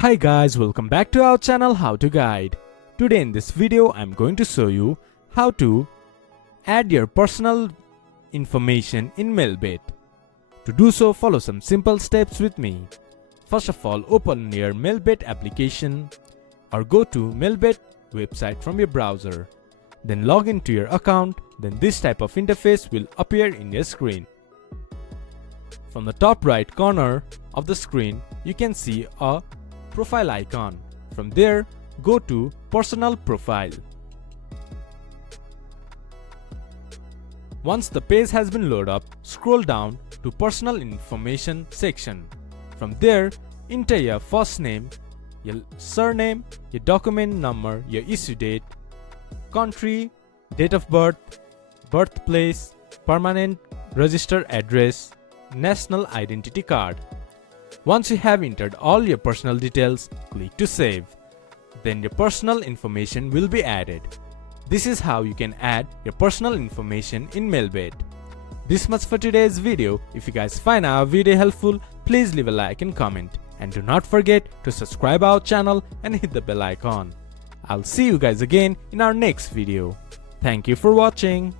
Hi guys, welcome back to our channel How to Guide. Today in this video I'm going to show you how to add your personal information in MelBet. To do so, follow some simple steps with me. First of all, open your MelBet application or go to MelBet website from your browser. Then log into your account, then this type of interface will appear in your screen. From the top right corner of the screen, you can see a profile icon. From there, go to Personal Profile. Once the page has been loaded up, scroll down to Personal Information section. From there, enter your first name, your surname, your document number, your issue date, country, date of birth, birthplace, permanent registered address, national identity card. Once you have entered all your personal details, click to save. Then your personal information will be added. This is how you can add your personal information in MelBet. This much for today's video. If you guys find our video helpful, please leave a like and comment. And do not forget to subscribe our channel and hit the bell icon. I'll see you guys again in our next video. Thank you for watching.